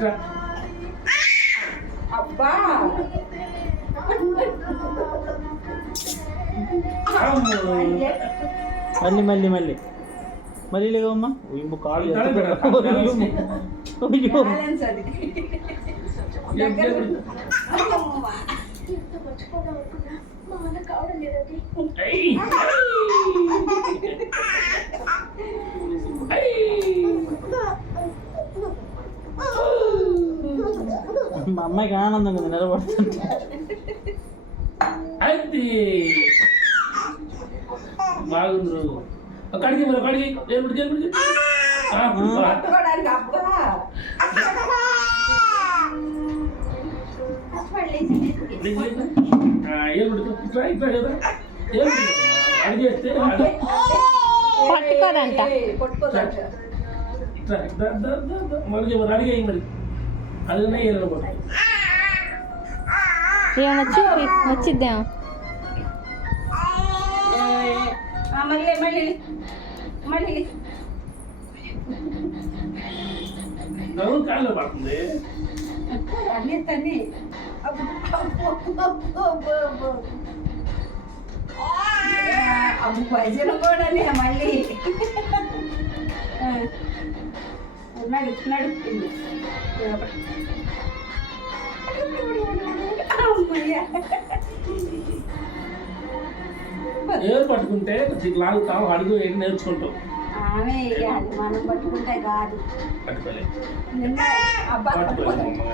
ఇట్లా అబ్బా మళ్ళీ మళ్ళీ మళ్ళీ మళ్ళీ లేవమ్మా ఇంకో కాలు బ్యాలెన్స్ అది మా అమ్మాయికి ఆనందం ఉంది నిలబడుతుంటే. అది బాగుంది కడిగి మరి కడిగి పట్టుకోవడానికి అబ్బా పట్టుకోదంట పట్టుకోదంట మరి అడిగే మరి అడిగినా ఏదైనా ఏమొచ్చి వచ్చిద్దాం మళ్ళీ మళ్ళీ మళ్ళీ కాళ్ళు పడుతుంది అన్నీ తన్ని అమ్మ పైసలు కూడా మళ్ళీ నడుస్తుంది ఎవరు పట్టుకుంటే లాగుతాం అడుగు ఏంటి నేర్చుకుంటాం ఆమె వేయాలి మనం పట్టుకుంటే కాదు పట్టుకోలేదు అబ్బా పట్టుకోలేదు